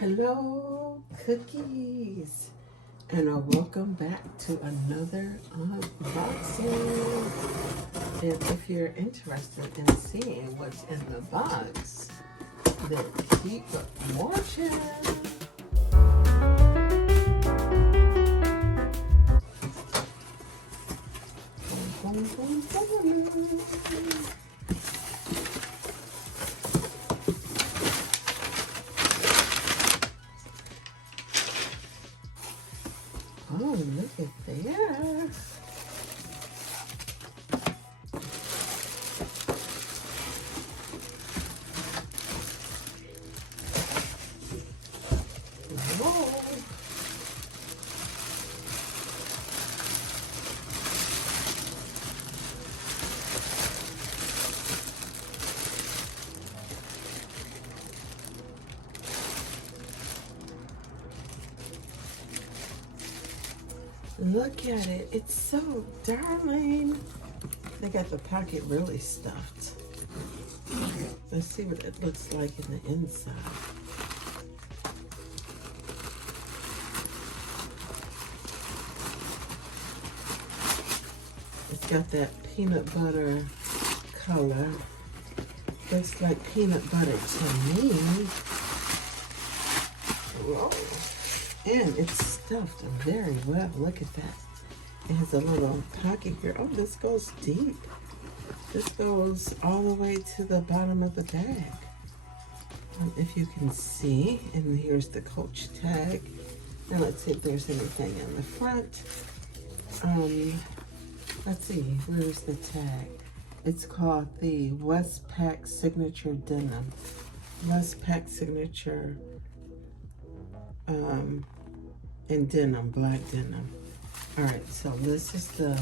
Hello, cookies, and welcome back to another unboxing. And if you're interested in seeing what's in the box, then keep watching. Boom, boom, boom, boom. Oh, look at there. Whoa. Look at it. It's so darling. They got the pocket really stuffed. Let's see what it looks like in the inside. It's got that peanut butter color. Looks like peanut butter to me. Whoa. And it's stuffed very well. Look at that. It has a little pocket here. Oh, this goes deep. This goes all the way to the bottom of the bag. If you can see, and here's the Coach tag. Now let's see if there's anything in the front. Let's see, where's the tag? It's called the Westpac Signature Denim. Westpac Signature in denim, black denim. All right, so this is the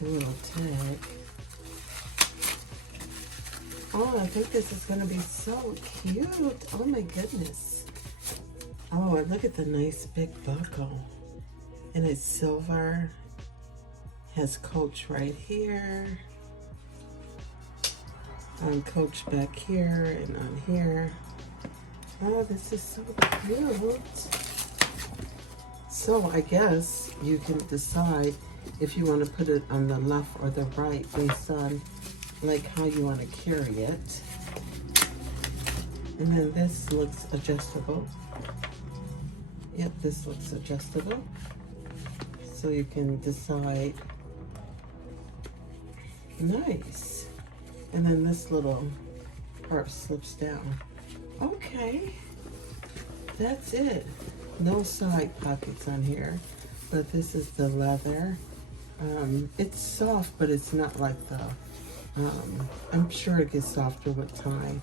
little tag. Oh, I think this is gonna be so cute. Oh my goodness. Oh, and look at the nice big buckle. And it's silver. Has Coach right here. Coach back here and on here. Oh, this is so cute. So I guess you can decide if you want to put it on the left or the right based on like how you want to carry it. And then this looks adjustable. Yep, this looks adjustable. So you can decide. Nice. And then this little part slips down. Okay, that's it. No side pockets on here, but this is the leather. It's soft, but it's not like the, I'm sure it gets softer with time.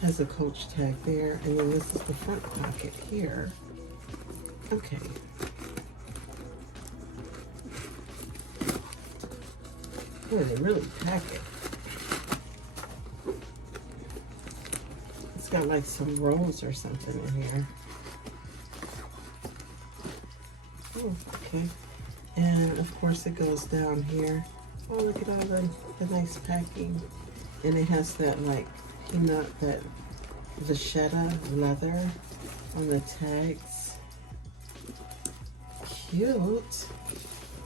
Has a Coach tag there, and then this is the front pocket here. Okay. Oh, they really pack it. It's got like some rolls or something in here. Oh, okay. And of course it goes down here. Oh, look at all the nice packing. And it has that like peanut, that vachetta leather on the tags. Cute.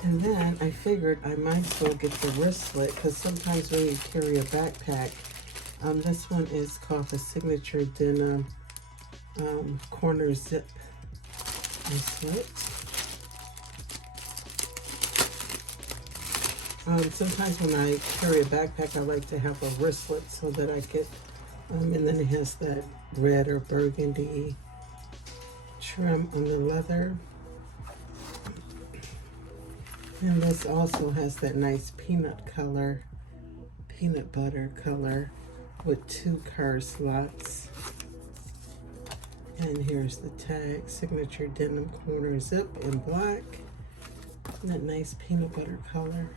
And then I figured I might as well get the wristlet, because sometimes when you carry a backpack, this one is called the Signature Denim corner zip wristlet. Sometimes when I carry a backpack, I like to have a wristlet so that I get, and then it has that red or burgundy trim on the leather. And this also has that nice peanut butter color with 2 card slots. And here's the tag, Signature Denim corner zip in black. And that nice peanut butter color.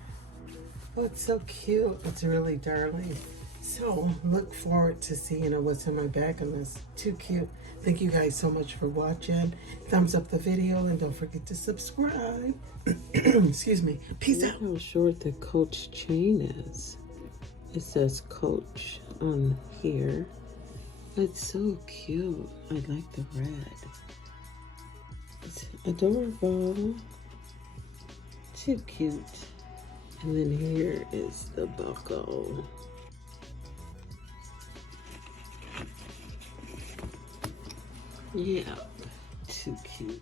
Oh, it's so cute. It's really darling. So look forward to seeing what's in my bag on this. Too cute. Thank you guys so much for watching. Thumbs up the video and don't forget to subscribe. Excuse me. Peace out. Look how short the Coach chain is. It says Coach on here. It's so cute. I like the red. It's adorable. Too cute. And then here is the buckle. Yeah, too cute.